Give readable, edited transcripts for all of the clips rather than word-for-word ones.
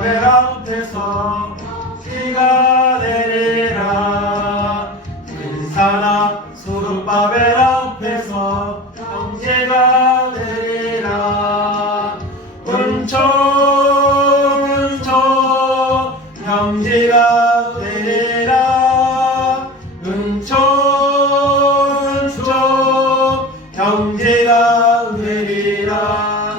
수르바벨 앞에서 비가 내리라. 근사나 수르바벨 앞에서 형제가 내리라. 은총 형제가 내리라. 은총 형제가 내리라.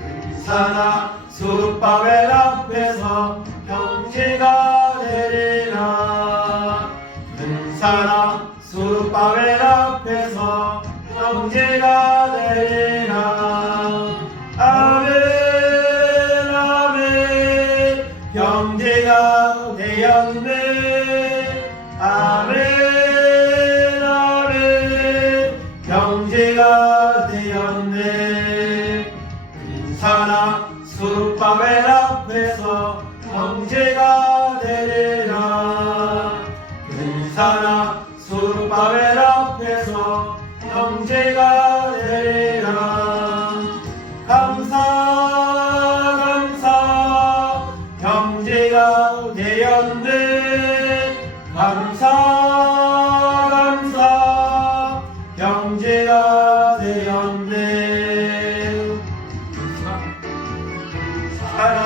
근사나 수르바벨 앞에서 형제가 내리라. 근사나 수르바벨 앞에서 형제가 내리라. 아멘 아멘 형제가 되었네. 아멘 아멘 형제가 되었네. 근사나 수르바벨 앞에서 형제가 되리라. 근사나 수르바벨 앞에서 형제가 되리라. 감사 형제가 되었네. 감사 형제가 되었네. 사나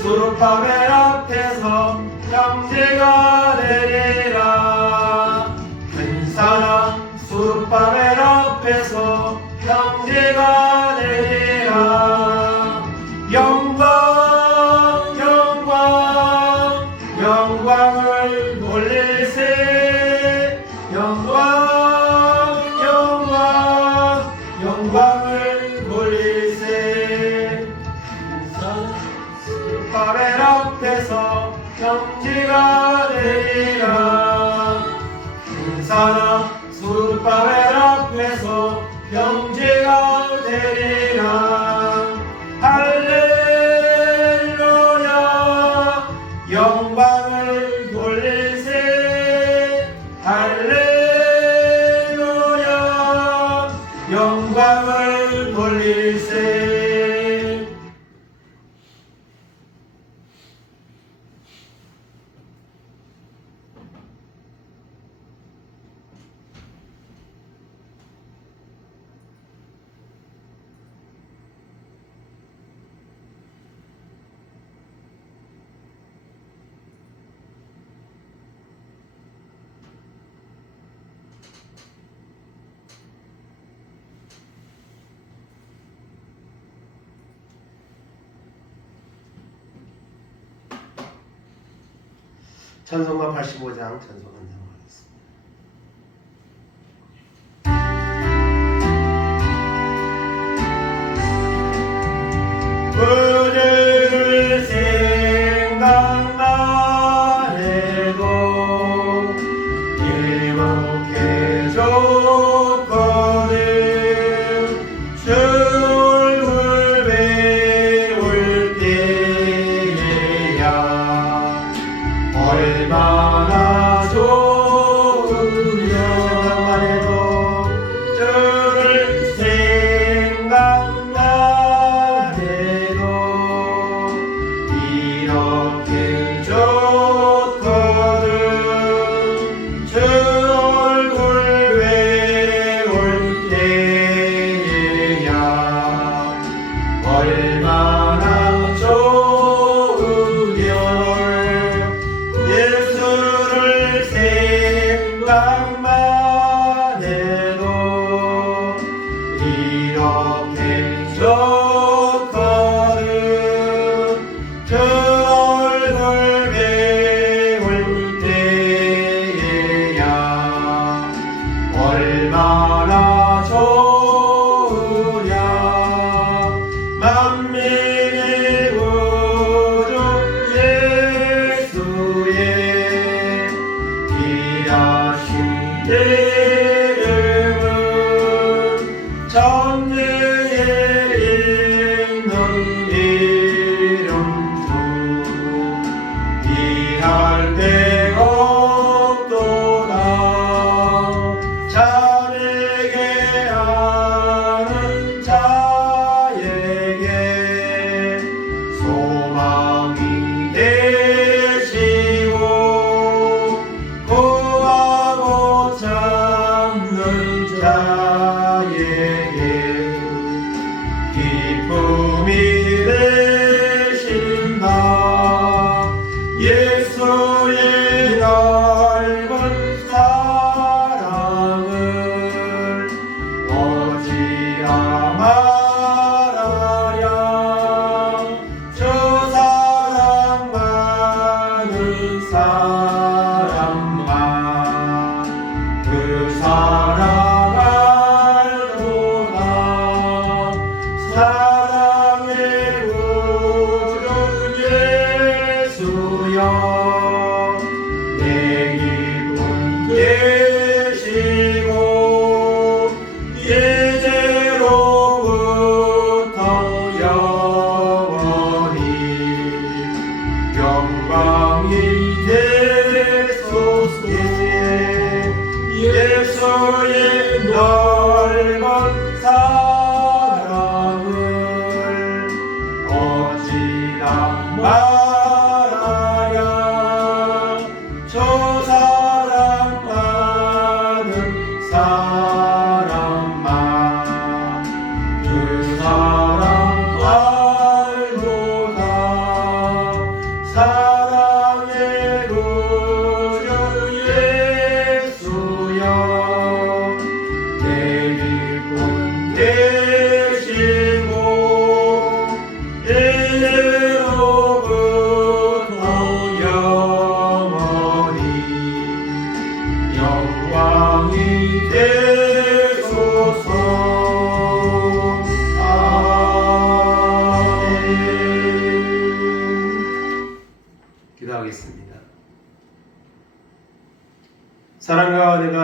수르바벨 앞에서 형제가 되리라. 근사나 수르바벨 앞에서 형제가 되리라. 영광을 돌릴세. 영광을 돌릴세. 수르바벨 앞에서 형제가 되리라. 근사나 수르바벨 앞에서 형제가 되리라. 할렐루야 영광을 돌릴세. 할렐루야 영광을 돌릴세. 찬송가 85장 찬송 한장 하겠습니다. 그대를 생각만 해도 행복해졌거든. 주 얼굴 배울 때에야 얼마나 좋으면. 생각만 해도 주를 생각만 해도 이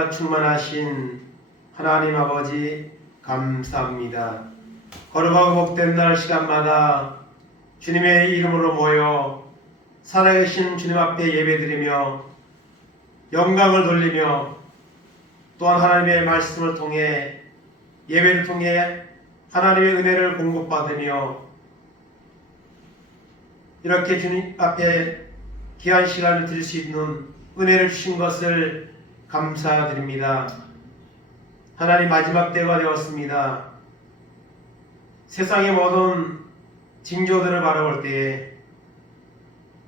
은혜가 충만하신 하나님 아버지 감사합니다. 거룩하고 복된 날 시간마다 주님의 이름으로 모여 살아계신 주님 앞에 예배드리며 영광을 돌리며 또한 하나님의 말씀을 통해 예배를 통해 하나님의 은혜를 공급받으며 이렇게 주님 앞에 귀한 시간을 드릴 수 있는 은혜를 주신 것을 감사드립니다. 하나님 마지막 때가 되었습니다. 세상의 모든 징조들을 바라볼 때에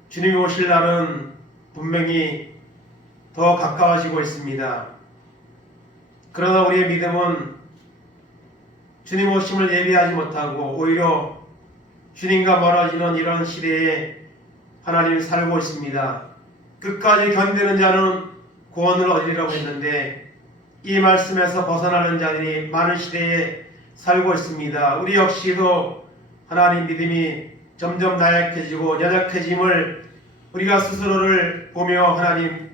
주님이 오실 날은 분명히 더 가까워지고 있습니다. 그러나 우리의 믿음은 주님 오심을 예비하지 못하고 오히려 주님과 멀어지는 이런 시대에 하나님이 살고 있습니다. 끝까지 견디는 자는 구원을 얻으리라고 했는데 이 말씀에서 벗어나는 자들이 많은 시대에 살고 있습니다. 우리 역시도 하나님 믿음이 점점 나약해지고 연약해짐을 우리가 스스로를 보며 하나님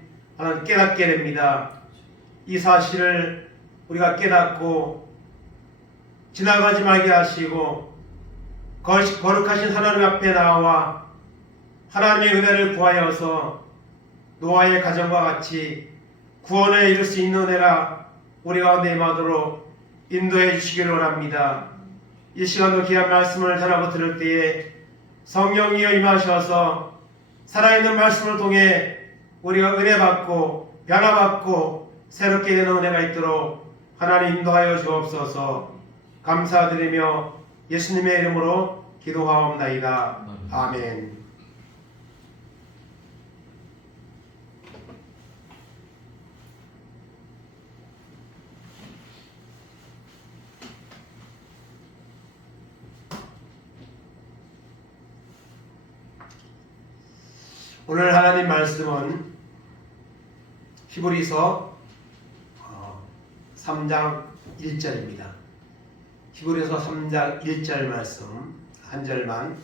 깨닫게 됩니다. 이 사실을 우리가 깨닫고 지나가지 말게 하시고 거룩하신 하나님 앞에 나와 하나님의 은혜를 구하여서 노아의 가정과 같이 구원에 이를 수 있는 은혜가 우리 가운데 임하도록 인도해 주시기를 원합니다. 이 시간도 귀한 말씀을 전하고 들을 때에 성령이여 임하셔서 살아있는 말씀을 통해 우리가 은혜 받고 변화받고 새롭게 되는 은혜가 있도록 하나님 인도하여 주옵소서. 감사드리며 예수님의 이름으로 기도하옵나이다. 아멘. 오늘 하나님 말씀은 히브리서 3장 1절입니다. 히브리서 3장 1절 말씀 한 절만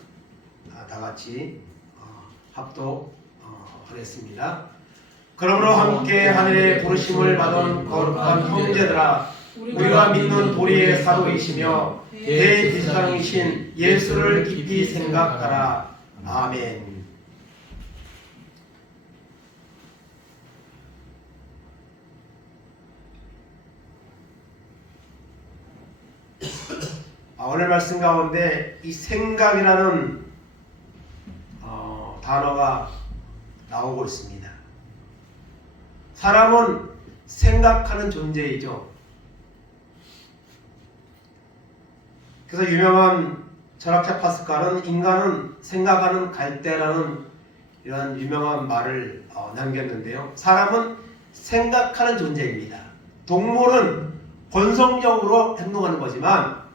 다 같이 합독하겠습니다. 그러므로 함께 하늘의 부르심을 받은 거룩한 형제들아, 우리가 믿는 도리의 사도이시며 대지상이신 예수를 깊이 생각하라. 아멘. 오늘 말씀 가운데 이 생각이라는 단어가 나오고 있습니다. 사람은 생각하는 존재이죠. 그래서 유명한 철학자 파스칼은 인간은 생각하는 갈대라는 이런 유명한 말을 남겼는데요. 사람은 생각하는 존재입니다. 동물은 본성적으로 행동하는 거지만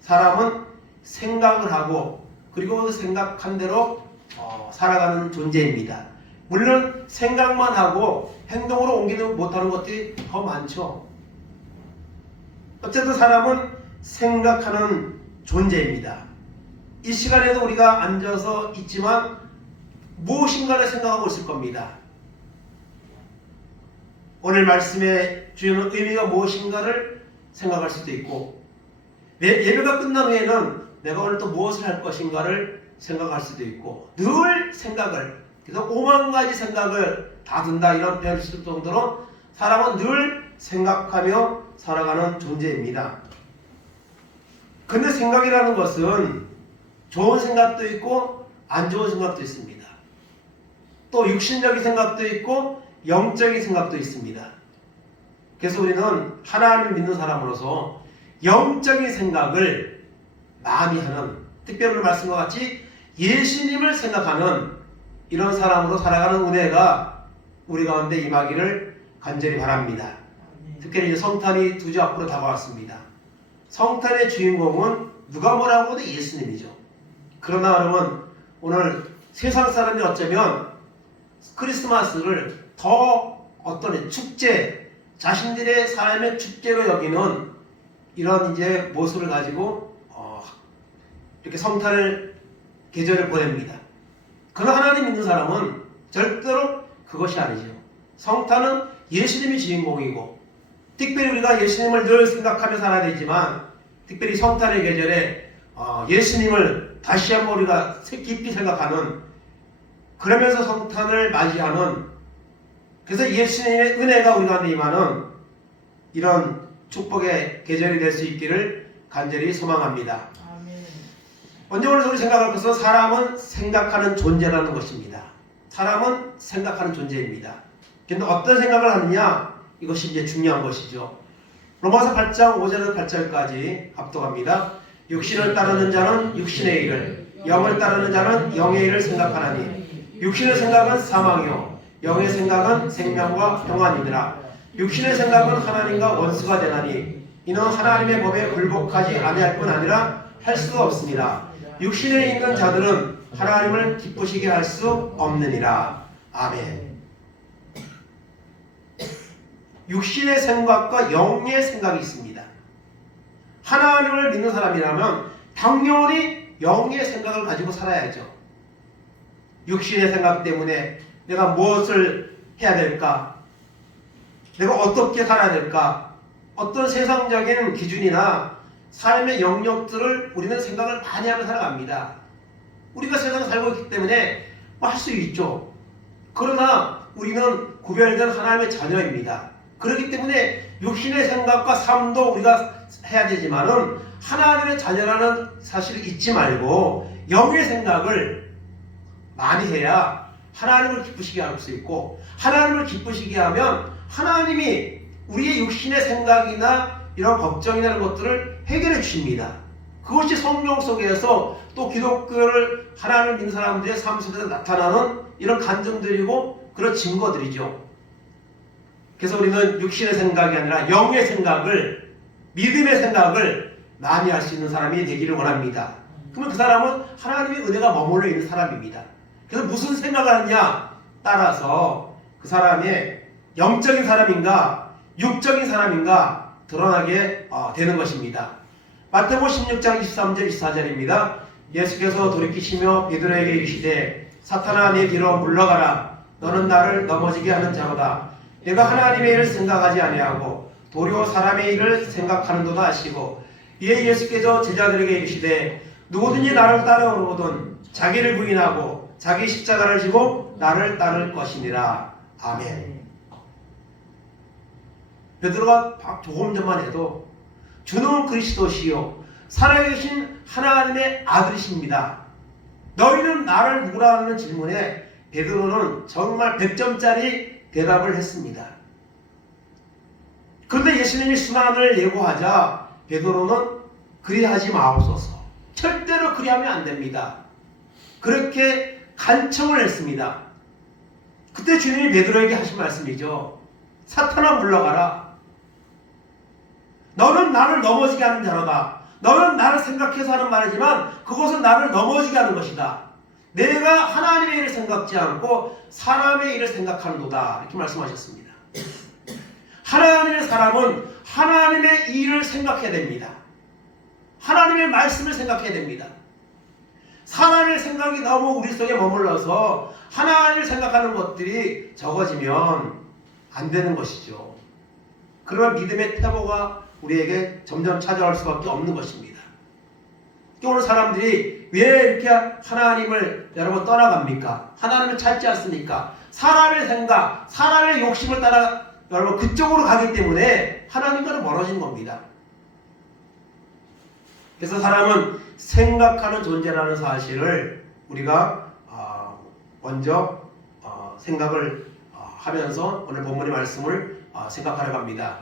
사람은 생각을 하고 그리고 그 생각한 대로 살아가는 존재입니다. 물론 생각만 하고 행동으로 옮기지 못하는 것들이 더 많죠. 어쨌든 사람은 생각하는 존재입니다. 이 시간에도 우리가 앉아서 있지만 무엇인가를 생각하고 있을 겁니다. 오늘 말씀에 주는 의미가 무엇인가를 생각할 수도 있고 예배가 끝난 후에는 내가 오늘 또 무엇을 할 것인가를 생각할 수도 있고 늘 생각을 그래서 5만 가지 생각을 다 든다 이런 표현을 쓸 정도로 사람은 늘 생각하며 살아가는 존재입니다. 근데 생각이라는 것은 좋은 생각도 있고 안 좋은 생각도 있습니다. 또 육신적인 생각도 있고 영적인 생각도 있습니다. 그래서 우리는 하나님을 믿는 사람으로서 영적인 생각을 많이 하는, 특별히 오늘 말씀과 같이 예수님을 생각하는 이런 사람으로 살아가는 은혜가 우리 가운데 임하기를 간절히 바랍니다. 특별히 성탄이 두 주 앞으로 다가왔습니다. 성탄의 주인공은 누가 뭐라고 해도 예수님이죠. 그러나 여러분 오늘 세상 사람이 어쩌면 크리스마스를 더 어떤 축제, 자신들의 삶의 축제로 여기는 이런 이제 모습을 가지고 이렇게 성탄을 계절을 보냅니다. 그러나 하나님 믿는 사람은 절대로 그것이 아니죠. 성탄은 예수님이 주인공이고, 특별히 우리가 예수님을 늘 생각하며 살아야 되지만, 특별히 성탄의 계절에 예수님을 다시 한번 우리가 깊이 생각하는, 그러면서 성탄을 맞이하는, 그래서 예수님의 은혜가 우리 가운데 임하는 이런 축복의 계절이 될 수 있기를 간절히 소망합니다. 먼저 오늘 우리 생각할 것은 사람은 생각하는 존재라는 것입니다. 사람은 생각하는 존재입니다. 그런데 어떤 생각을 하느냐, 이것이 이제 중요한 것이죠. 로마서 8장 5절에서 8절까지 합독합니다. 육신을 따르는 자는 육신의 일을, 영을 따르는 자는 영의 일을 생각하나니 육신의 생각은 사망이요 영의 생각은 생명과 평안이니라. 육신의 생각은 하나님과 원수가 되나니 이는 하나님의 법에 굴복하지 아니할 뿐 아니라 할 수가 없습니다. 육신에 있는 자들은 하나님을 기쁘시게 할 수 없느니라. 아멘. 육신의 생각과 영의 생각이 있습니다. 하나님을 믿는 사람이라면 당연히 영의 생각을 가지고 살아야죠. 육신의 생각 때문에 내가 무엇을 해야 될까? 내가 어떻게 살아야 될까? 어떤 세상적인 기준이나 삶의 영역들을 우리는 생각을 많이 하며 살아갑니다. 우리가 세상에 살고 있기 때문에 할 수 있죠. 그러나 우리는 구별된 하나님의 자녀입니다. 그렇기 때문에 육신의 생각과 삶도 우리가 해야 되지만은 하나님의 자녀라는 사실을 잊지 말고 영의 생각을 많이 해야 하나님을 기쁘시게 할 수 있고, 하나님을 기쁘시게 하면 하나님이 우리의 육신의 생각이나 이런 걱정이나 이런 것들을 해결해 주십니다. 그것이 성경 속에서 또 기독교를 하나님을 믿는 사람들의 삶 속에서 나타나는 이런 간증들이고 그런 증거들이죠. 그래서 우리는 육신의 생각이 아니라 영의 생각을, 믿음의 생각을 많이 할 수 있는 사람이 되기를 원합니다. 그러면 그 사람은 하나님의 은혜가 머물러 있는 사람입니다. 그래서 무슨 생각을 하느냐 따라서 그 사람의 영적인 사람인가 육적인 사람인가 드러나게 되는 것입니다. 마태복음 16장 23절 24절입니다. 예수께서 돌이키시며 베드로에게 이르시되 사탄아 내 뒤로 물러가라. 너는 나를 넘어지게 하는 자로다. 내가 하나님의 일을 생각하지 아니하고 도리어 사람의 일을 생각하는도다 하시고, 이에 예수께서 제자들에게 이르시되 누구든지 나를 따라오거든 자기를 부인하고 자기 십자가를 지고 나를 따를 것이니라. 아멘. 베드로가 조금 전만 해도 주는 그리스도시요 살아계신 하나님의 아들이십니다. 너희는 나를 누구라 하는 질문에 베드로는 정말 100점짜리 대답을 했습니다. 그런데 예수님이 순환을 예고하자 베드로는 그리하지 마옵소서, 절대로 그리하면 안 됩니다, 그렇게 간청을 했습니다. 그때 주님이 베드로에게 하신 말씀이죠. 사탄아 물러가라. 너는 나를 넘어지게 하는 자로다. 너는 나를 생각해서 하는 말이지만 그것은 나를 넘어지게 하는 것이다. 내가 하나님의 일을 생각지 않고 사람의 일을 생각하는도다. 이렇게 말씀하셨습니다. 하나님의 사람은 하나님의 일을 생각해야 됩니다. 하나님의 말씀을 생각해야 됩니다. 사람의 생각이 너무 우리 속에 머물러서 하나님을 생각하는 것들이 적어지면 안 되는 것이죠. 그러면 믿음의 태보가 우리에게 점점 찾아올 수밖에 없는 것입니다. 오늘 사람들이 왜 이렇게 하나님을 여러분 떠나갑니까? 하나님을 찾지 않습니까? 사람의 생각, 사람의 욕심을 따라 여러분 그쪽으로 가기 때문에 하나님과는 멀어진 겁니다. 그래서 사람은 생각하는 존재라는 사실을 우리가 먼저 생각을 하면서 오늘 본문의 말씀을 생각하려 합니다.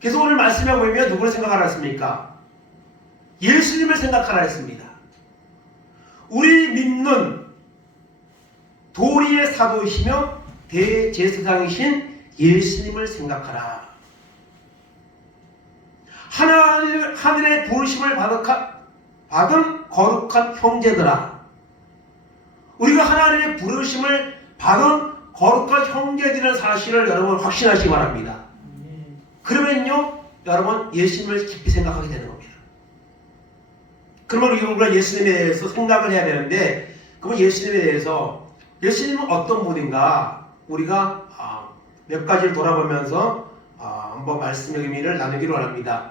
그래서 오늘 말씀에 보면 누구를 생각하라 했습니까? 예수님을 생각하라 했습니다. 우리 믿는 도리의 사도이시며 대제사장이신 예수님을 생각하라. 하늘의 부르심을 받은 거룩한 형제들아, 우리가 하나님의 부르심을 받은 거룩한 형제들이라는 사실을 여러분 확신하시기 바랍니다. 그러면요 여러분 예수님을 깊이 생각하게 되는 겁니다. 그러면 우리가 예수님에 대해서 생각을 해야 되는데, 그러면 예수님에 대해서 예수님은 어떤 분인가 우리가 몇 가지를 돌아보면서 한번 말씀의 의미를 나누기로 합니다.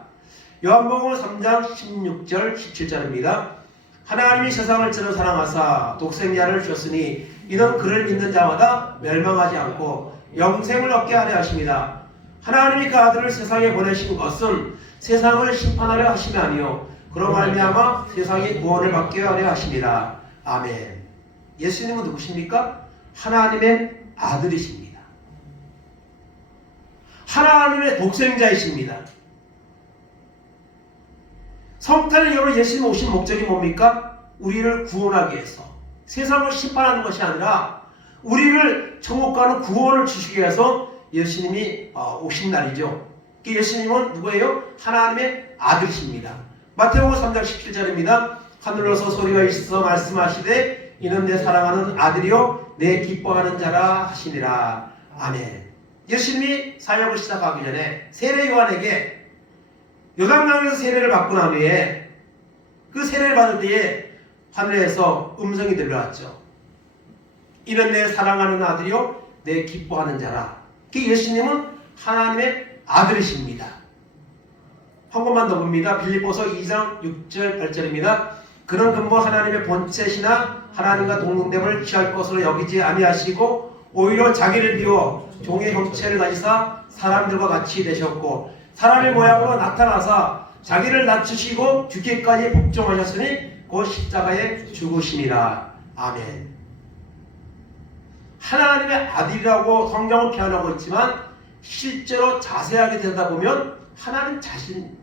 요한복음 3장 16절 17절입니다. 하나님이 세상을 저로 사랑하사 독생자를 주셨으니 이는 그를 믿는 자마다 멸망하지 않고 영생을 얻게 하려 하십니다. 하나님이 그 아들을 세상에 보내신 것은 세상을 심판하려 하심이 아니요 그로 말미암아 세상이 구원을 받게 하려 하심이라. 아멘. 예수님은 누구십니까? 하나님의 아들이십니다. 하나님의 독생자이십니다. 성탄을 열어 예수님 오신 목적이 뭡니까? 우리를 구원하기 위해서, 세상을 심판하는 것이 아니라 우리를 천국 가는 구원을 주시기 위해서 예수님이 오신 날이죠. 예수님은 누구예요? 하나님의 아들이십니다. 마태복음 3장 17절입니다. 하늘로서 소리가 있어 말씀하시되 이는 내 사랑하는 아들이요 내 기뻐하는 자라 하시니라. 아멘. 예수님이 사역을 시작하기 전에 세례 요한에게 요단강에서 세례를 받고 난 후에 그 세례를 받을 때에 하늘에서 음성이 들려왔죠. 이는 내 사랑하는 아들이요 내 기뻐하는 자라. 예수님은 하나님의 아들이십니다. 한 권만 더 봅니다. 빌립보서 2장 6절 8절입니다. 그는 근본 하나님의 본체시나 하나님과 동등됨을 취할 것으로 여기지 아니하시고 오히려 자기를 비워 종의 형체를 가지사 사람들과 같이 되셨고 사람의 모양으로 나타나사 자기를 낮추시고 죽기까지 복종하셨으니 곧 십자가에 죽으심이라. 아멘. 하나님의 아들이라고 성경을 표현하고 있지만 실제로 자세하게 들여다보면 하나님 자신,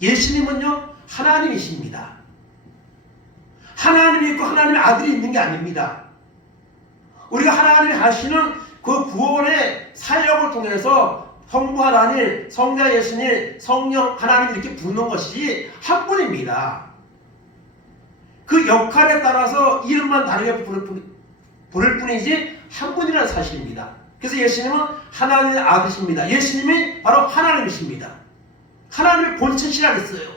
예수님은요 하나님이십니다. 하나님이 있고 하나님의 아들이 있는 게 아닙니다. 우리가 하나님이 하시는 그 구원의 사역을 통해서 성부 하나님, 성자 예수님, 성령 하나님 이렇게 부르는 것이 한 분입니다. 그 역할에 따라서 이름만 다르게 부를 뿐이지 한 분이라는 사실입니다. 그래서 예수님은 하나님의 아들이십니다. 예수님이 바로 하나님이십니다. 하나님의 본체시라 했어요.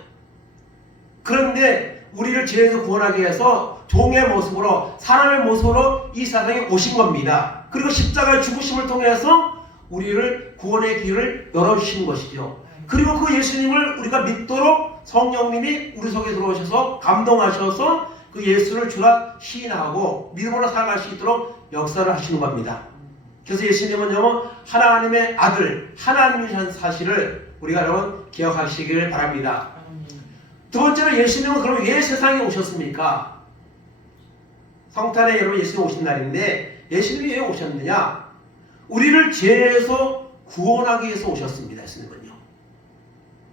그런데 우리를 죄에서 구원하기 위해서 종의 모습으로 사람의 모습으로 이 세상에 오신 겁니다. 그리고 십자가의 죽으심을 통해서 우리를 구원의 길을 열어주신 것이죠. 그리고 그 예수님을 우리가 믿도록 성령님이 우리 속에 들어오셔서 감동하셔서 그 예수를 주라 시인하고 믿음으로 살아갈 수 있도록 역사를 하시는 겁니다. 그래서 예수님은요 하나님의 아들, 하나님이라는 사실을 우리가 여러분 기억하시기를 바랍니다. 두 번째로 예수님은 그럼 왜 세상에 오셨습니까? 성탄에 여러분 예수님 오신 날인데 예수님이 왜 오셨느냐? 우리를 죄에서 구원하기 위해서 오셨습니다. 예수님은요.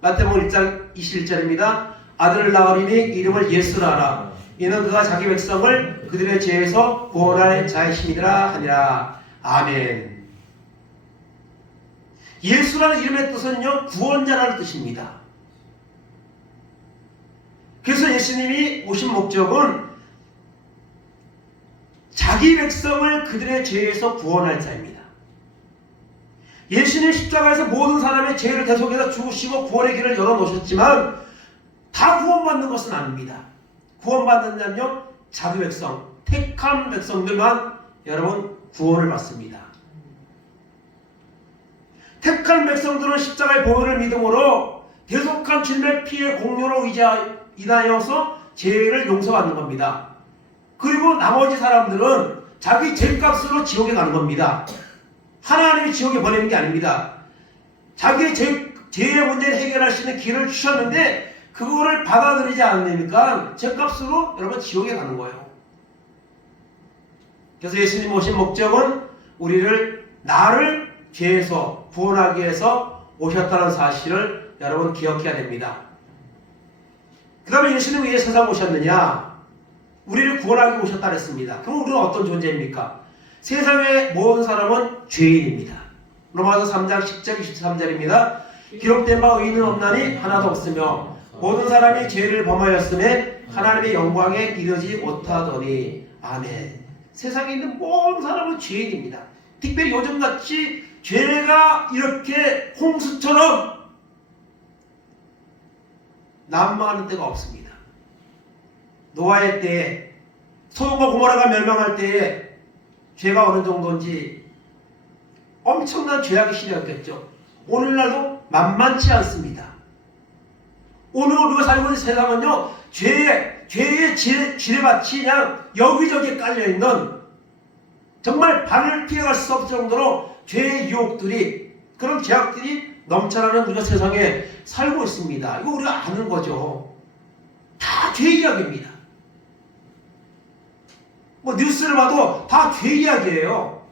마태복음 1장 21절입니다. 아들을 낳으리니 이름을 예수라 하라. 이는 그가 자기 백성을 그들의 죄에서 구원할 자이심이라 하니라. 아멘. 예수라는 이름의 뜻은요 구원자라는 뜻입니다. 그래서 예수님이 오신 목적은 자기 백성을 그들의 죄에서 구원할 자입니다. 예수님 십자가에서 모든 사람의 죄를 대속해서 죽으시고 구원의 길을 열어놓으셨지만 다 구원받는 것은 아닙니다. 구원받는 자는요 자기 백성, 택한 백성들만 여러분 구원을 받습니다. 택한 백성들은 십자가의 보혈을 믿음으로 대속한 주님의 피의 공로로 인하여서 죄를 용서받는 겁니다. 그리고 나머지 사람들은 자기 죄값으로 지옥에 가는 겁니다. 하나님이 지옥에 보내는 게 아닙니다. 자기의 죄의 문제를 해결할 수 있는 길을 주셨는데 그거를 받아들이지 않으니까 죄값으로 여러분 지옥에 가는 거예요. 그래서 예수님 오신 목적은 우리를 나를 죄에서 구원하기 위해서 오셨다는 사실을 여러분 기억해야 됩니다. 그 다음에 예수님은 왜 세상 오셨느냐? 우리를 구원하기 오셨다 그랬습니다. 그럼 우리는 어떤 존재입니까? 세상의 모든 사람은 죄인입니다. 로마서 3장 10절 23절입니다. 기록된 바 의인은 없나니 하나도 없으며 모든 사람이 죄를 범하였음에 하나님의 영광에 이르지 못하더니. 아멘. 세상에 있는 모든 사람은 죄인입니다. 특별히 요즘같이 죄가 이렇게 홍수처럼 난무하는 때가 없습니다. 노아의 때에 소돔과 고모라가 멸망할 때에 죄가 어느 정도인지 엄청난 죄악의 시대였겠죠. 오늘날도 만만치 않습니다. 오늘 우리가 살고 있는 세상은요, 죄의 지뢰밭이 그냥 여기저기 깔려있는, 정말 발을 피해갈 수 없을 정도로 죄의 유혹들이, 그런 죄악들이 넘쳐나는 우리가 세상에 살고 있습니다. 이거 우리가 아는 거죠. 다 죄 이야기입니다. 뭐 뉴스를 봐도 다 죄 이야기예요.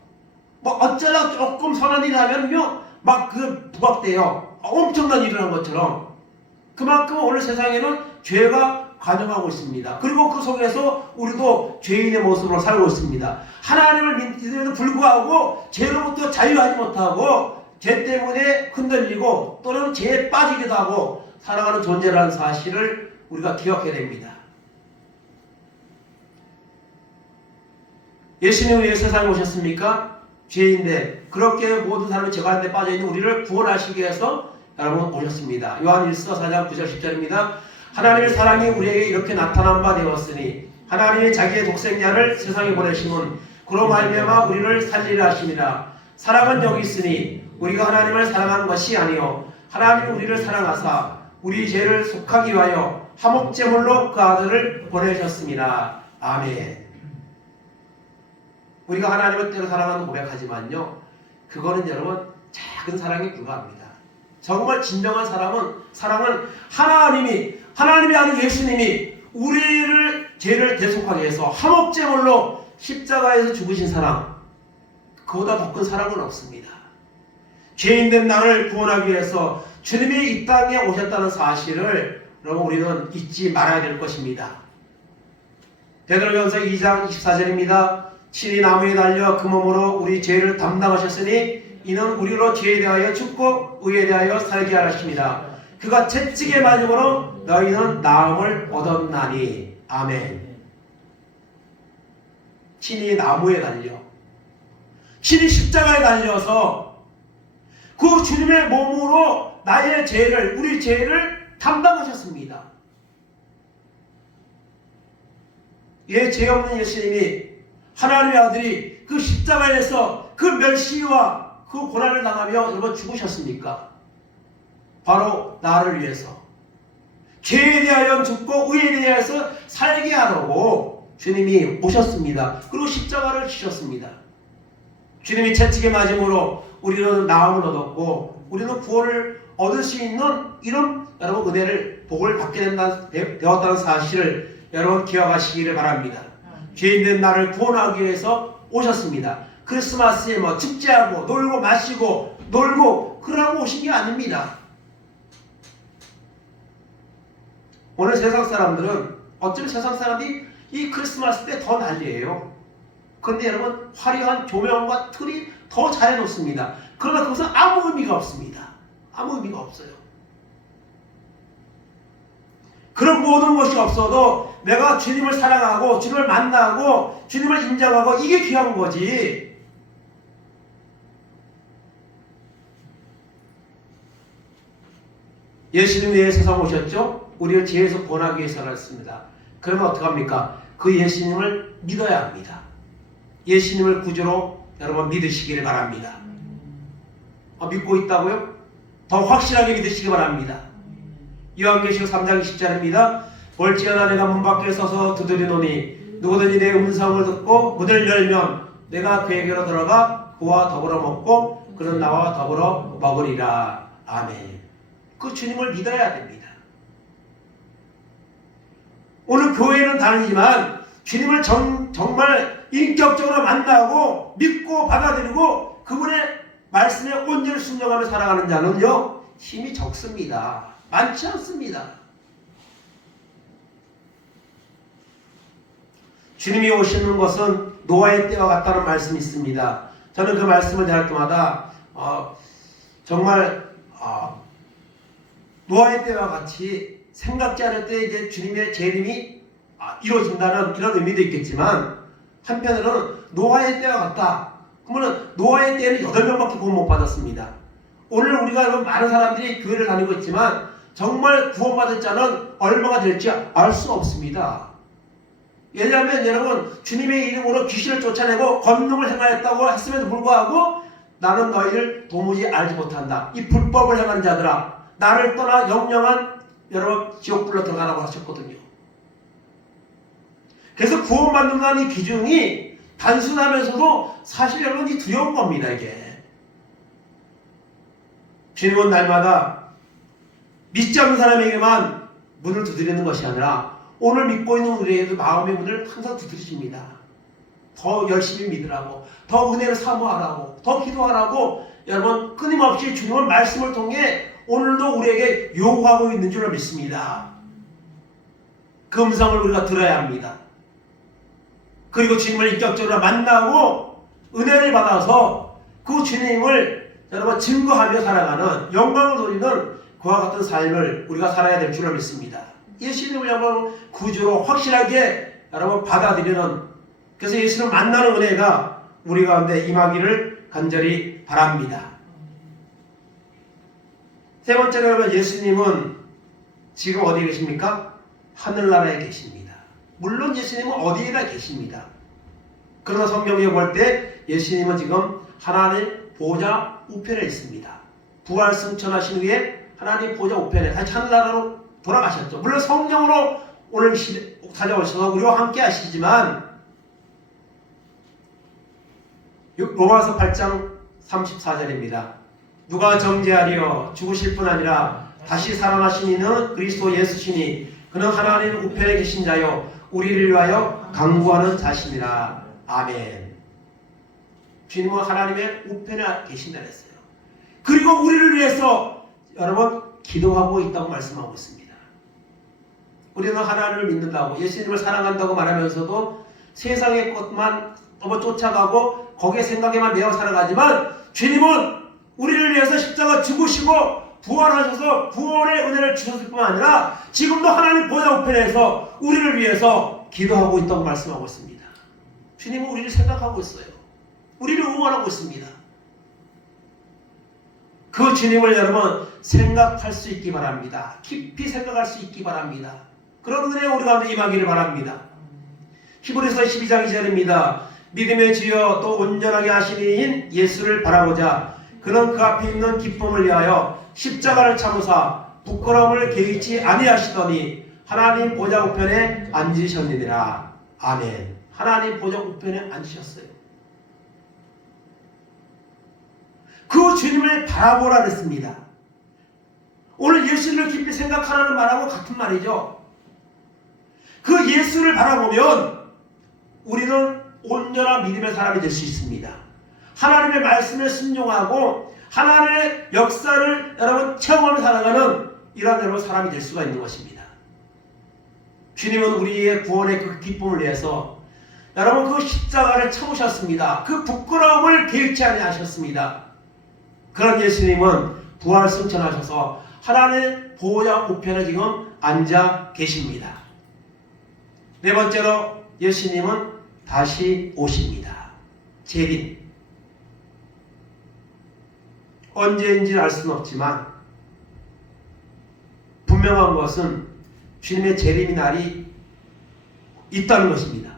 뭐 어쩌다 조금 선한 일을 하면요, 막 부각돼요. 엄청난 일을 한 것처럼. 그만큼 오늘 세상에는 죄가 관영하고 있습니다. 그리고 그 속에서 우리도 죄인의 모습으로 살고 있습니다. 하나님을 믿음에도 불구하고 죄로부터 자유하지 못하고 죄 때문에 흔들리고 또는 죄에 빠지기도 하고 살아가는 존재라는 사실을 우리가 기억해야 됩니다. 예수님은 왜 세상에 오셨습니까? 죄인데 그렇게 모든 사람이 죄 가운데 빠져있는 우리를 구원하시기 위해서 여러분 오셨습니다. 요한 1서 4장 9절 10절입니다. 하나님의 사랑이 우리에게 이렇게 나타난 바 되었으니 하나님이 자기의 독생자를 세상에 보내심은 그로 말미암아 우리를 살리려 하심이라. 사랑은 여기 있으니 우리가 하나님을 사랑한 것이 아니요 하나님이 우리를 사랑하사 우리 죄를 속하기 위하여 화목제물로 그 아들을 보내셨습니다. 아멘. 우리가 하나님을 때로 사랑하는 고백하지만요, 그거는 여러분 작은 사랑에 불과합니다. 정말 진정한 사랑은 하나님의 아들 예수님이 우리를 죄를 대속하기 위해서 화목제물로 십자가에서 죽으신 사랑, 그보다 더 큰 사랑은 없습니다. 죄인된 나를 구원하기 위해서 주님이 이 땅에 오셨다는 사실을 여러분 우리는 잊지 말아야 될 것입니다. 베드로전서 2장 24절입니다. 친히 나무에 달려 그 몸으로 우리 죄를 담당하셨으니 이는 우리로 죄에 대하여 죽고 의에 대하여 살게 하십니다. 그가 채찍에 맞음으로 너희는 나음을 얻었나니. 아멘. 친히 나무에 달려, 친히 십자가에 달려서 그 주님의 몸으로 나의 죄를, 우리 죄를 담당하셨습니다. 죄 없는 예수님이, 하나님의 아들이 그 십자가에서 그 멸시와 그 고난을 당하며 여러분 죽으셨습니까? 바로 나를 위해서 죄에 대하여 죽고 의에 대해서 살게 하려고 주님이 오셨습니다. 그리고 십자가를 지셨습니다. 주님이 채찍에 맞음으로 우리는 나음을 얻었고 우리는 구원을 얻을 수 있는 이런 여러분 은혜를, 복을 받게 되었다는 사실을 여러분 기억하시기를 바랍니다. 죄인된 나를 구원하기 위해서 오셨습니다. 크리스마스에 뭐 축제하고 놀고 마시고 놀고 그러고 오신 게 아닙니다. 오늘 세상 사람들은, 어쩌면 세상 사람들이 이 크리스마스 때 더 난리예요. 그런데 여러분 화려한 조명과 틀이 더 잘 해놓습니다. 그러나 그것은 아무 의미가 없습니다. 아무 의미가 없어요. 그런 모든 것이 없어도 내가 주님을 사랑하고 주님을 만나고 주님을 인정하고 이게 귀한 거지. 예수님이 왜 세상 오셨죠? 우리를 죄에서 구원하기 위해서 살았습니다. 그러면 어떡합니까? 그 예수님을 믿어야 합니다. 예수님을 구주로 여러분 믿으시기를 바랍니다. 믿고 있다고요? 더 확실하게 믿으시기 바랍니다. 요한계시록 3장 20절입니다. 볼지어다 내가 문 밖에 서서 두드리노니 누구든지 내 음성을 듣고 문을 열면 내가 그에게로 들어가 그와 더불어 먹고 그는 나와 더불어 먹으리라. 아멘. 그 주님을 믿어야 됩니다. 오늘 교회는 다르지만 주님을 정말 인격적으로 만나고 믿고 받아들이고 그분의 말씀에 온전히 순종하며 살아가는 자는요 힘이 적습니다. 많지 않습니다. 주님이 오시는 것은 노아의 때와 같다는 말씀이 있습니다. 저는 그 말씀을 대할 때마다 정말 노아의 때와 같이 생각지 않을 때 이제 주님의 재림이 이루어진다는 이런 의미도 있겠지만, 한편으로는 노아의 때와 같다. 그러면 노아의 때에는 8명밖에 구원 못 받았습니다. 오늘 우리가 여러분 많은 사람들이 교회를 다니고 있지만 정말 구원받을 자는 얼마가 될지 알 수 없습니다. 왜냐하면 여러분 주님의 이름으로 귀신을 쫓아내고 권능을 행하였다고 했음에도 불구하고 나는 너희를 도무지 알지 못한다. 이 불법을 행하는 자들아, 나를 떠나 영영한 여러분 지옥불로 들어가라고 하셨거든요. 그래서 구원받는다는 이 기준이 단순하면서도 사실 여러분 이 두려운 겁니다. 이게 주님은 날마다 믿지 않는 사람에게만 문을 두드리는 것이 아니라 오늘 믿고 있는 우리에게도 마음의 문을 항상 두드리십니다. 더 열심히 믿으라고, 더 은혜를 사모하라고, 더 기도하라고 여러분 끊임없이 주님의 말씀을 통해 오늘도 우리에게 요구하고 있는 줄 믿습니다. 그 음성을 우리가 들어야 합니다. 그리고 주님을 인격적으로 만나고 은혜를 받아서 그 주님을 여러분 증거하며 살아가는 영광을 돌리는 그와 같은 삶을 우리가 살아야 될 줄로 믿습니다. 예수님을 여러분 구주로 확실하게 여러분 받아들이는, 그래서 예수를 만나는 은혜가 우리 가운데 임하기를 간절히 바랍니다. 세 번째로 여러분, 예수님은 지금 어디에 계십니까? 하늘나라에 계십니다. 물론 예수님은 어디에나 계십니다. 그러나 성경에 볼 때 예수님은 지금 하나님 보좌 우편에 있습니다. 부활 승천하신 후에 하나님 보좌 우편에 다시 하늘나라로 돌아가셨죠. 물론 성령으로 오늘 찾아오셔서 우리와 함께 하시지만 로마서 8장 34절입니다. 누가 정죄하리요? 죽으실 뿐 아니라 다시 살아나신 이는 그리스도 예수시니 그는 하나님 우편에 계신 자요 우리를 위하여 강구하는 자신이라. 아멘. 주님은 하나님의 우편에 계신다 했어요. 그리고 우리를 위해서 여러분 기도하고 있다고 말씀하고 있습니다. 우리는 하나님을 믿는다고 예수님을 사랑한다고 말하면서도 세상의 것만 너무 쫓아가고 거기에 생각에만 매여 살아가지만 주님은 우리를 위해서 십자가 죽으시고 부활하셔서 구원의 은혜를 주셨을 뿐만 아니라 지금도 하나님 보좌 우편에서 우리를 위해서 기도하고 있다고 말씀하고 있습니다. 주님은 우리를 생각하고 있어요. 우리를 응원하고 있습니다. 그 주님을 여러분 생각할 수 있기 바랍니다. 깊이 생각할 수 있기 바랍니다. 그런 은혜 우리 가운데 임하기를 바랍니다. 히브리서 12장 2절입니다. 믿음의 주여 또 온전하게 하시는 이인 예수를 바라보자. 그는 그 앞에 있는 기쁨을 위하여 십자가를 참으사 부끄러움을 개의치 아니하시더니 하나님 보좌 우편에 앉으셨느니라. 아멘. 하나님 보좌 우편에 앉으셨어요. 그 주님을 바라보라 그랬습니다. 오늘 예수를 깊이 생각하라는 말하고 같은 말이죠. 그 예수를 바라보면 우리는 온전한 믿음의 사람이 될 수 있습니다. 하나님의 말씀에 순종하고 하나님의 역사를 여러분 체험하며 살아가는 이런 여러분 사람이 될 수가 있는 것입니다. 주님은 우리의 구원의 그 기쁨을 위해서 여러분 그 십자가를 참으셨습니다. 그 부끄러움을 개의치 아니하셨습니다. 그런 예수님은 부활 승천하셔서 하나님의 보좌 우편에 지금 앉아 계십니다. 네 번째로 예수님은 다시 오십니다. 재림. 언제인지 알 수는 없지만 분명한 것은 주님의 재림의 날이 있다는 것입니다.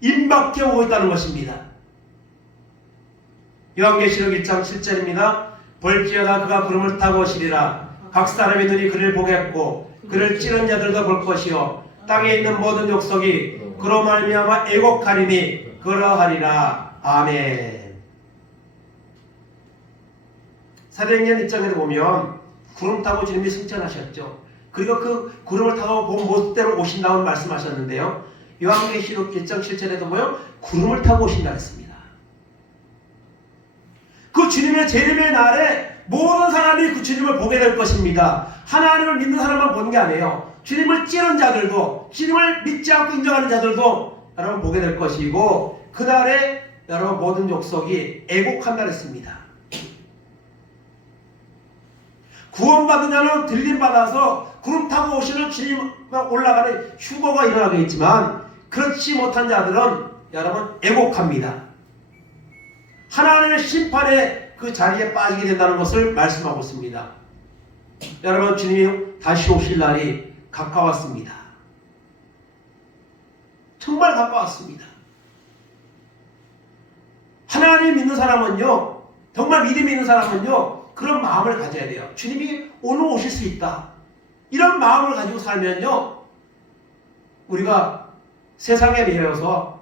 임박해 오고 있다는 것입니다. 요한계시록 1장 7절입니다. 볼지어다 그가 구름을 타고 오시리라. 각 사람의 눈이 그를 보겠고 그를 찌른 자들도 볼 것이요 땅에 있는 모든 족속이 그로 말미암아 애곡하리니 그러하리라. 아멘. 사도행전 1장에 보면 구름 타고 주님이 승천하셨죠. 그리고 그 구름을 타고 본 모습대로 오신다고 말씀하셨는데요. 요한계시록 1장 7절에도 뭐요? 구름을 타고 오신다 했습니다. 그 주님의 재림의 날에 모든 사람이 그 주님을 보게 될 것입니다. 하나님을 믿는 사람만 보는 게 아니에요. 주님을 찌른 자들도, 주님을 믿지 않고 인정하는 자들도 여러분 보게 될 것이고 그날에 여러분 모든 족속이 애곡한다 했습니다. 구원받은 자는 들림받아서 구름 타고 오시는 주님 올라가는 휴거가 일어나겠지만 그렇지 못한 자들은 여러분 애곡합니다. 하나님의 심판의 그 자리에 빠지게 된다는 것을 말씀하고 있습니다. 여러분 주님이 다시 오실 날이 가까웠습니다. 정말 가까웠습니다. 하나님 믿는 사람은요 정말 믿음이 있는 사람은요, 그런 마음을 가져야 돼요. 주님이 오늘 오실 수 있다. 이런 마음을 가지고 살면요, 우리가 세상에 비해서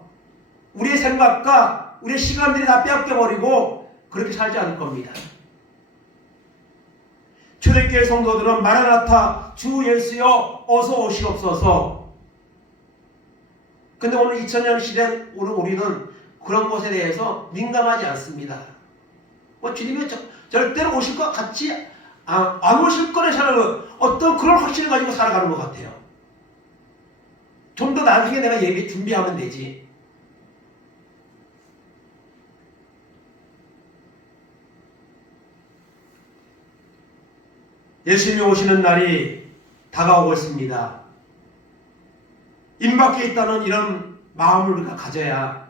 우리의 생각과 우리의 시간들이 다 빼앗겨버리고 그렇게 살지 않을 겁니다. 초대교회 성도들은 마라나타, 주 예수여 어서 오시옵소서. 근데 오늘 2000년 시대 우리는 그런 것에 대해서 민감하지 않습니다. 주님이 절대로 오실 것 같지 안 오실 거라 생각하는 어떤 그런 확신을 가지고 살아가는 것 같아요. 좀 더 나중에 내가 예배 준비하면 되지. 예수님이 오시는 날이 다가오고 있습니다. 임박해 있다는 이런 마음을 우리가 가져야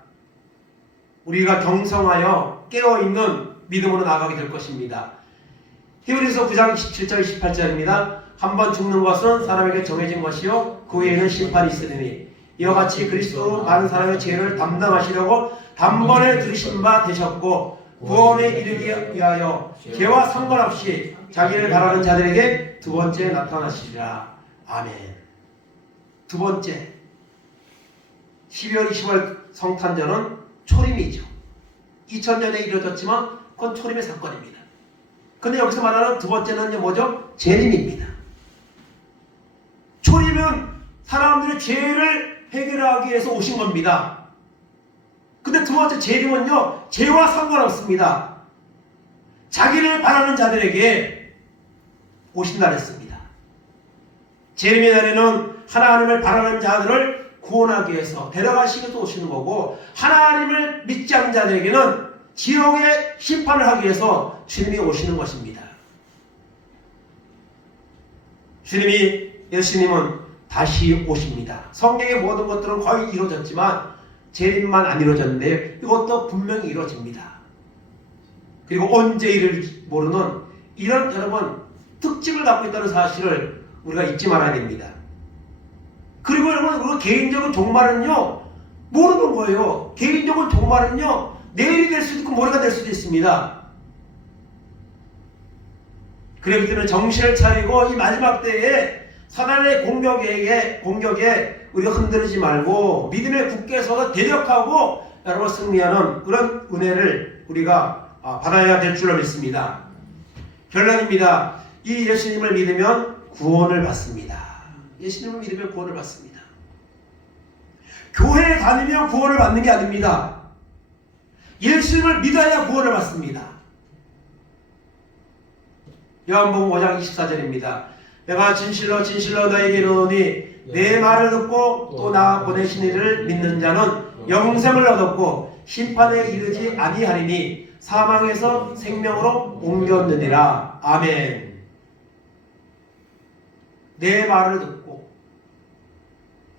우리가 경성하여 깨어있는 믿음으로 나아가게 될 것입니다. 히브리서 9장 17절 18절입니다. 한번 죽는 것은 사람에게 정해진 것이요 그 외에는 심판이 있으니 이와 같이 그리스도로 많은 사람의 죄를 담당하시려고 단번에 들으신 바 되셨고 구원에 이르기 위하여 죄와 상관없이 자기를 바라는 자들에게 두 번째 나타나시리라. 아멘. 두 번째, 12월 20월 성탄절은 초림이죠. 2000년에 이루어졌지만 그건 초림의 사건입니다. 근데 여기서 말하는 두 번째는 뭐죠? 재림입니다. 초림은 사람들의 죄를 해결하기 위해서 오신 겁니다. 근데 두 번째 재림은요, 죄와 상관없습니다. 자기를 바라는 자들에게 오신다 했습니다. 재림의 날에는 하나님을 바라는 자들을 구원하기 위해서 데려가시기 위해서 오시는 거고, 하나님을 믿지 않는 자들에게는 지옥의 심판을 하기 위해서 주님이 오시는 것입니다. 예수님은 다시 오십니다. 성경의 모든 것들은 거의 이루어졌지만 재림만 안 이루어졌는데 이것도 분명히 이루어집니다. 그리고 언제 이룰지 모르는 이런 여러분 특징을 갖고 있다는 사실을 우리가 잊지 말아야 됩니다. 그리고 여러분 우리 개인적인 종말은요 모르는 거예요. 개인적인 종말은요 내일이 될 수도 있고 모레가 될 수도 있습니다. 그렇기 때문에 정신을 차리고 이 마지막 때에 사단의 공격에 우리가 흔들리지 말고 믿음의 굳게 서서 대적하고 여러분 승리하는 그런 은혜를 우리가 받아야 될 줄로 믿습니다. 결론입니다. 이 예수님을 믿으면 구원을 받습니다. 예수님을 믿으면 구원을 받습니다. 교회에 다니면 구원을 받는 게 아닙니다. 예수님을 믿어야 구원을 받습니다. 요한복음 5장 24절입니다. 내가 진실로 너에게 이르노니 내 말을 듣고 또 나 보내신 이를 믿는 자는 영생을 얻었고 심판에 이르지 아니하리니 사망에서 생명으로 옮겼느니라. 아멘. 내 말을 듣고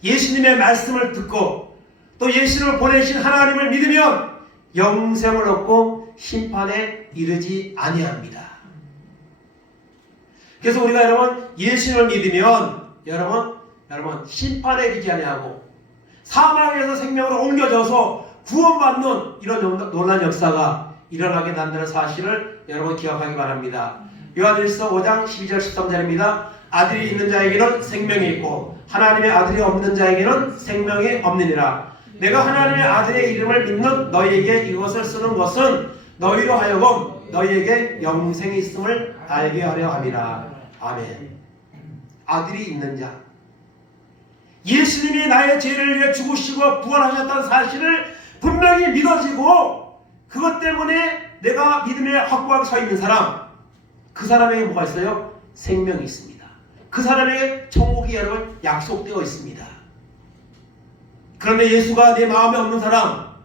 예수님의 말씀을 듣고 또 예수님을 보내신 하나님을 믿으면 영생을 얻고 심판에 이르지 아니합니다. 그래서 우리가 여러분 예수님을 믿으면 여러분 심판에 이르지 아니하고 사망에서 생명으로 옮겨져서 구원받는 이런 놀라운 역사가 일어나게 된다는 사실을 여러분 기억하기 바랍니다. 요한일서 5장 12절 13절입니다. 아들이 있는 자에게는 생명이 있고 하나님의 아들이 없는 자에게는 생명이 없느니라. 내가 하나님의 아들의 이름을 믿는 너희에게 이것을 쓰는 것은 너희로 하여금 너희에게 영생이 있음을 알게 하려 함이라. 아멘. 아들이 있는 자, 예수님이 나의 죄를 위해 죽으시고 부활하셨다는 사실을 분명히 믿어지고 그것 때문에 내가 믿음에 확고하게 서 있는 사람, 그 사람에게 뭐가 있어요? 생명이 있습니다. 그 사람에게 천국이 여러분 약속되어 있습니다. 그런데 예수가 내 마음에 없는 사람,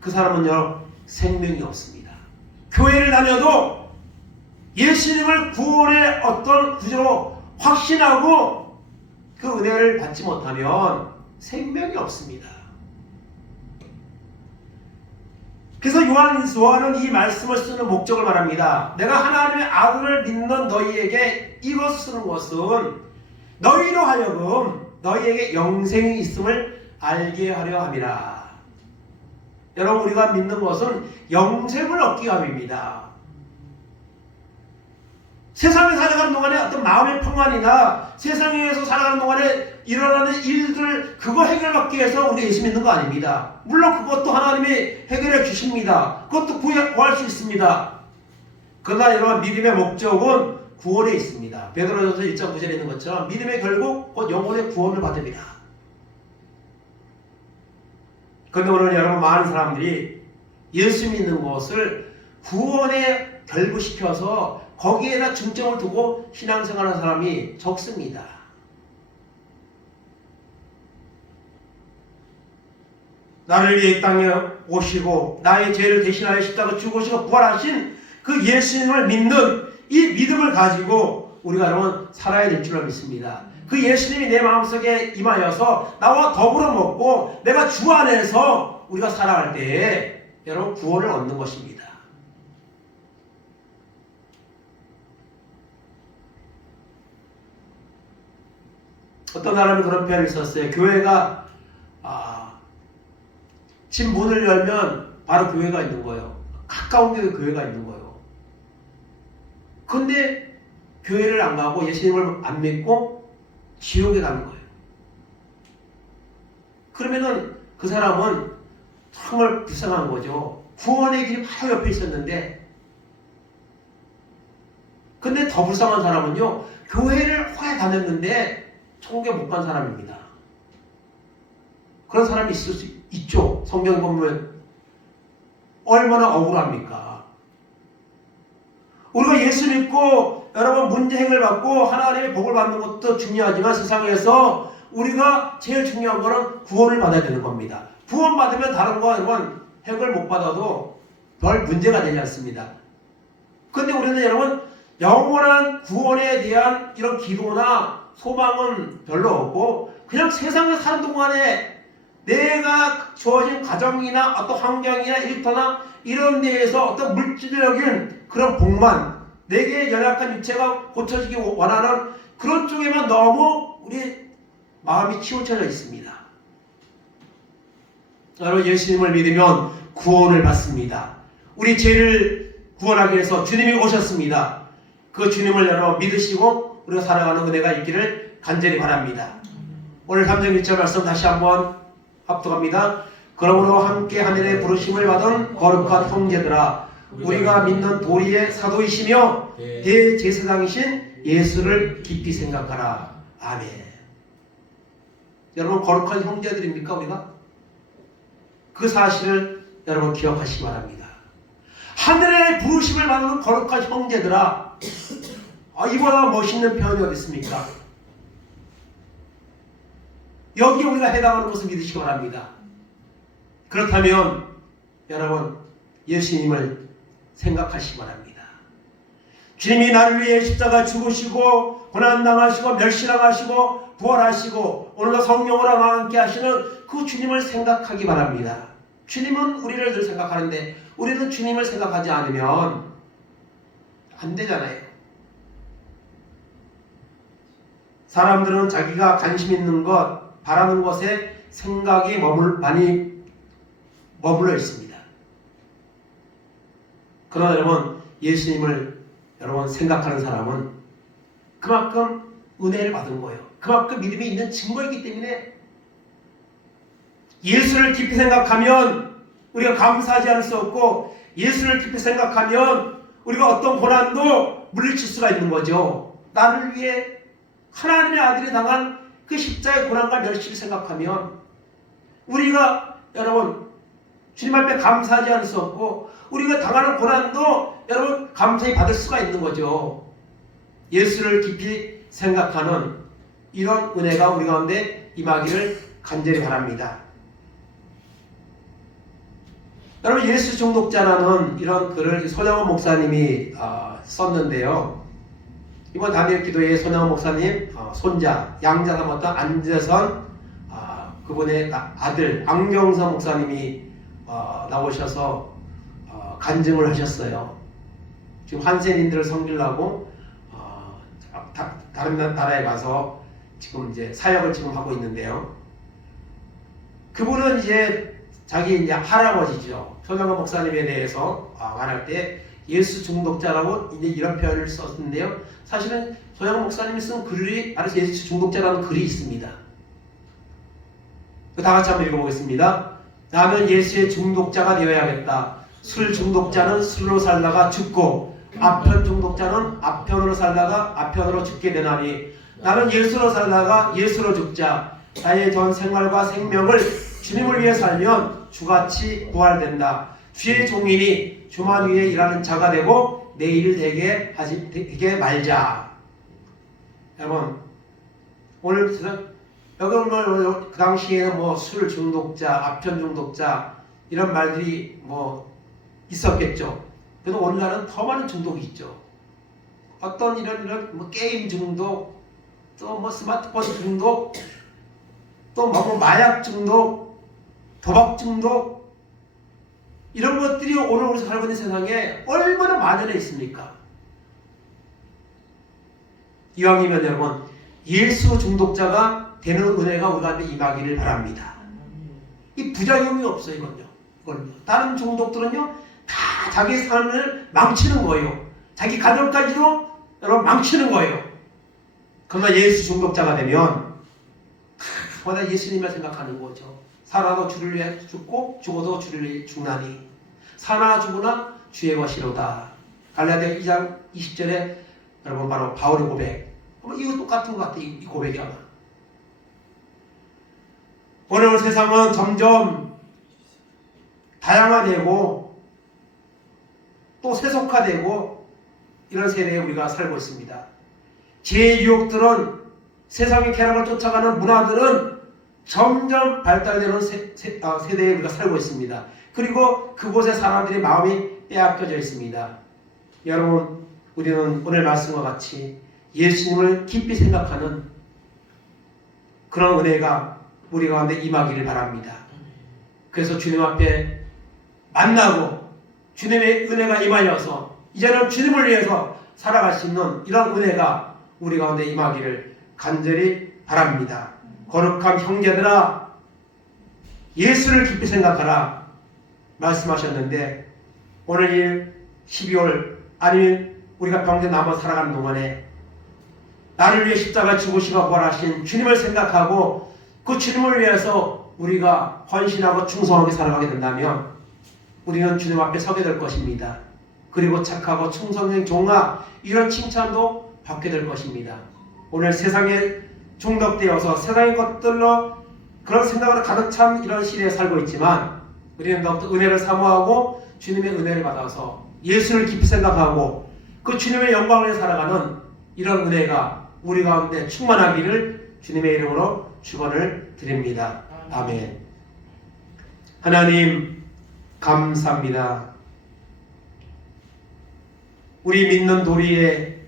그 사람은요 생명이 없습니다. 교회를 다녀도 예수님을 구원의 어떤 구조로 확신하고 그 은혜를 받지 못하면 생명이 없습니다. 그래서 요한은 이 말씀을 쓰는 목적을 말합니다. 내가 하나님의 아들을 믿는 너희에게 이것 쓰는 것은 너희로 하여금 너희에게 영생이 있음을 알게 하려 함이라. 여러분, 우리가 믿는 것은 영생을 얻기 위함입니다. 세상에 살아가는 동안에 어떤 마음의 평안이나 세상에서 살아가는 동안에 일어나는 일들, 그거 해결받기 위해서 우리 예수 믿는 거 아닙니다. 물론 그것도 하나님이 해결해 주십니다. 그것도 구할 수 있습니다. 그러나 여러분, 믿음의 목적은 구원에 있습니다. 베드로전서 1장 9절에 있는 것처럼 믿음의 결국 곧 영혼의 구원을 받습니다. 그런데 오늘 여러분, 많은 사람들이 예수 믿는 것을 구원에 결부시켜서 거기에다 중점을 두고 신앙생활하는 사람이 적습니다. 나를 위해 이 땅에 오시고 나의 죄를 대신하여 십자가 죽으시고 부활하신 그 예수님을 믿는 이 믿음을 가지고 우리가 여러분 살아야 될 줄을 믿습니다. 그 예수님이 내 마음속에 임하여서 나와 더불어 먹고 내가 주 안에서 우리가 살아갈 때에 여러분 구원을 얻는 것입니다. 어떤 사람이 그런 표현을 썼어요. 교회가 집 문을 열면 바로 교회가 있는 거예요. 가까운 데도 교회가 있는 거예요. 근데 교회를 안 가고 예수님을 안 믿고 지옥에 가는 거예요. 그러면은 그 사람은 정말 불쌍한 거죠. 구원의 길이 바로 옆에 있었는데, 근데 더 불쌍한 사람은요, 교회를 오래 다녔는데 천국에 못 간 사람입니다. 그런 사람이 있을 수 있죠. 성경 보면 얼마나 억울합니까? 우리가 예수 믿고 여러분 문제행을 받고 하나님의 복을 받는 것도 중요하지만 세상에서 우리가 제일 중요한 거는 구원을 받아야 되는 겁니다. 구원 받으면 다른 거 여러분 해결 못 받아도 별 문제가 되지 않습니다. 그런데 우리는 여러분 영원한 구원에 대한 이런 기도나 소망은 별로 없고 그냥 세상에 사는 동안에 내가 주어진 가정이나 어떤 환경이나 일터나 이런 데에서 어떤 물질적인 그런 복만, 내게 연약한 육체가 고쳐지기 원하는 그런 쪽에만 너무 우리 마음이 치우쳐져 있습니다. 여러분, 예수님을 믿으면 구원을 받습니다. 우리 죄를 구원하기 위해서 주님이 오셨습니다. 그 주님을 여러분 믿으시고 우리가 살아가는 은혜가 있기를 간절히 바랍니다. 오늘 3장 1절 말씀 다시 한번 합독합니다. 그러므로 함께 하늘의 부르심을 받은 거룩한 형제들아, 우리가 믿는 도리의 사도이시며 대제사장이신 예수를 깊이 생각하라. 아멘. 여러분, 거룩한 형제들입니까 우리가? 그 사실을 여러분 기억하시기 바랍니다. 하늘의 부르심을 받는 거룩한 형제들아, 이보다 멋있는 표현이 어디 있습니까? 여기 우리가 해당하는 것을 믿으시기 바랍니다. 그렇다면 여러분 예수님을 생각하시기 바랍니다. 주님이 나를 위해 십자가 죽으시고 고난당하시고 멸시당하시고 부활하시고 오늘도 성령으로 함께 하시는 그 주님을 생각하기 바랍니다. 주님은 우리를 늘 생각하는데 우리는 주님을 생각하지 않으면 안 되잖아요. 사람들은 자기가 관심 있는 것, 바라는 것에 생각이 많이 머물러 있습니다. 그러나 여러분, 예수님을 여러분 생각하는 사람은 그만큼 은혜를 받은 거예요. 그만큼 믿음이 있는 증거이기 때문에 예수를 깊이 생각하면 우리가 감사하지 않을 수 없고, 예수를 깊이 생각하면 우리가 어떤 고난도 물리칠 수가 있는 거죠. 나를 위해 하나님의 아들이 당한 그 십자의 고난과 멸시를 생각하면 우리가 여러분 주님 앞에 감사하지 않을 수 없고, 우리가 당하는 고난도 여러분 감사히 받을 수가 있는 거죠. 예수를 깊이 생각하는 이런 은혜가 우리 가운데 임하기를 간절히 바랍니다. 여러분, 예수 중독자라는 이런 글을 손양원 목사님이 썼는데요. 이번 다니엘 기도회의 손양원 목사님 손자 양자 삼았던 안재선 그분의 아들 안경선 목사님이 나오셔서 간증을 하셨어요. 지금 한센인들을 섬기려고 다른 나라에 가서 지금 이제 사역을 지금 하고 있는데요. 그분은 이제 자기 이제 할아버지죠. 손영원 목사님에 대해서 말할 때 예수 중독자라고 이제 이런 표현을 썼는데요. 사실은 손영원 목사님이 쓴 글이 바로 예수 중독자라는 글이 있습니다. 다 같이 한번 읽어보겠습니다. 나는 예수의 중독자가 되어야겠다. 술 중독자는 술로 살다가 죽고 아편 중독자는 아편으로 살다가 아편으로 죽게 되나니 나는 예수로 살다가 예수로 죽자. 나의 전 생활과 생명을 주님을 위해 살면 주같이 부활된다. 주의 종이니 주만 위에 일하는 자가 되고 내 일을 되게 말자. 여러분 오늘 여러분 그 당시에는 뭐 술 중독자, 아편 중독자 이런 말들이 뭐 있었겠죠. 그래도 오늘날은 더 많은 중독이 있죠. 어떤 이런 뭐 게임 중독, 또 뭐 스마트폰 중독, 또 뭐 마약 중독, 도박 중독 이런 것들이 오늘 우리 살고 있는 세상에 얼마나 만연해 있습니까? 이왕이면 여러분 예수 중독자가 되는 은혜가 우리한테 임하기를 바랍니다. 이 부작용이 없어요. 이건요. 다른 중독들은요 다 자기 삶을 망치는 거예요. 자기 가정까지도 여러분 망치는 거예요. 그러나 예수 중독자가 되면 다 예수님을 생각하는 거죠. 살아도 주를 위해 죽고 죽어도 주를 위해 죽나니 사나 죽으나 주의 것이로다. 갈라디아 2장 20절에 여러분 바로 바울의 고백. 이거 똑같은 것 같아요. 이 고백이 아마. 오늘 세상은 점점 다양화되고 또 세속화되고 이런 세대에 우리가 살고 있습니다. 제 유혹들은 세상의 쾌락을 쫓아가는 문화들은 점점 발달되는 세대에 우리가 살고 있습니다. 그리고 그곳의 사람들의 마음이 빼앗겨져 있습니다. 여러분 우리는 오늘 말씀과 같이 예수님을 깊이 생각하는 그런 은혜가 우리 가운데 임하기를 바랍니다. 그래서 주님 앞에 만나고 주님의 은혜가 임하여서 이제는 주님을 위해서 살아갈 수 있는 이런 은혜가 우리 가운데 임하기를 간절히 바랍니다. 거룩한 형제들아 예수를 깊이 생각하라 말씀하셨는데 오늘 이 12월 아니면 우리가 평생 남아 살아가는 동안에 나를 위해 십자가 죽으시고 부활하신 주님을 생각하고 그 주님을 위해서 우리가 헌신하고 충성하게 살아가게 된다면 우리는 주님 앞에 서게 될 것입니다. 그리고 착하고 충성된 종아 이런 칭찬도 받게 될 것입니다. 오늘 세상에 중독되어서 세상의 것들로 그런 생각으로 가득 찬 이런 시대에 살고 있지만 우리는 더욱더 은혜를 사모하고 주님의 은혜를 받아서 예수를 깊이 생각하고 그 주님의 영광을 살아가는 이런 은혜가 우리 가운데 충만하기를 주님의 이름으로 축원을 드립니다. 아멘. 하나님 감사합니다. 우리 믿는 도리의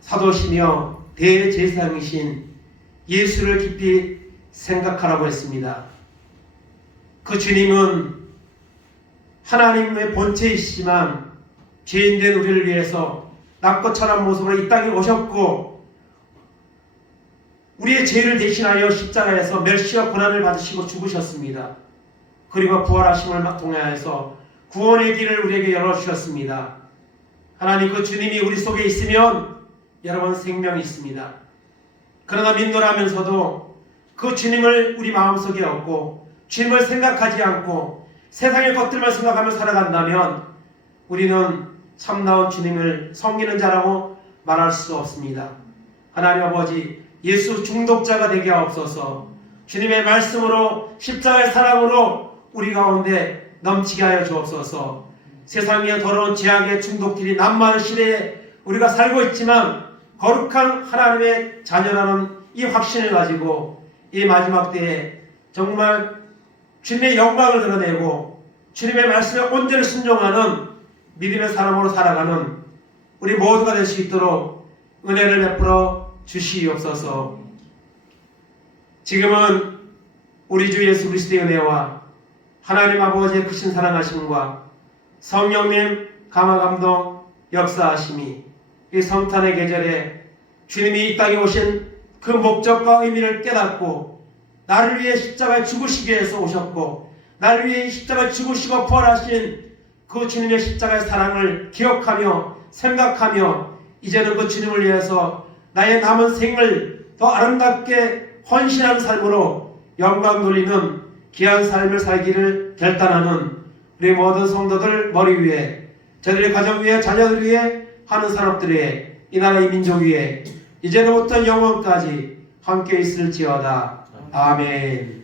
사도시며 대제사장이신 예수를 깊이 생각하라고 했습니다. 그 주님은 하나님의 본체이시지만 죄인된 우리를 위해서 낮고 천한 모습으로 이 땅에 오셨고 우리의 죄를 대신하여 십자가에서 멸시와 고난을 받으시고 죽으셨습니다. 그리고 부활하심을 통하여서 구원의 길을 우리에게 열어주셨습니다. 하나님 그 주님이 우리 속에 있으면 여러분 생명이 있습니다. 그러나 믿노라면서도 그 주님을 우리 마음속에 얻고 주님을 생각하지 않고 세상의 것들만 생각하며 살아간다면 우리는 참나온 주님을 섬기는 자라고 말할 수 없습니다. 하나님 아버지 예수 중독자가 되게 하옵소서. 주님의 말씀으로 십자가의 사랑으로 우리 가운데 넘치게 하여 주옵소서. 세상의 더러운 죄악의 중독들이 난무하는 시대에 우리가 살고 있지만 거룩한 하나님의 자녀라는 이 확신을 가지고 이 마지막 때에 정말 주님의 영광을 드러내고 주님의 말씀에 온전히 순종하는 믿음의 사람으로 살아가는 우리 모두가 될 수 있도록 은혜를 베풀어 주시옵소서. 지금은 우리 주 예수 그리스도의 은혜와 하나님 아버지의 크신 사랑하심과 성령님 감화감동 역사하심이 이 성탄의 계절에 주님이 이 땅에 오신 그 목적과 의미를 깨닫고 나를 위해 십자가에 죽으시기 위해서 오셨고 날 위해 십자가 죽으시고 부활하신 그 주님의 십자가의 사랑을 기억하며 생각하며 이제는 그 주님을 위해서 나의 남은 생을 더 아름답게 헌신하는 삶으로 영광 돌리는 귀한 삶을 살기를 결단하는 우리 모든 성도들 머리 위에, 저들의 가정 위에, 자녀들 위에, 하는 사람들 위에, 이 나라 이 민족 위에 이제로부터 영원까지 함께 있을지어다. 아멘.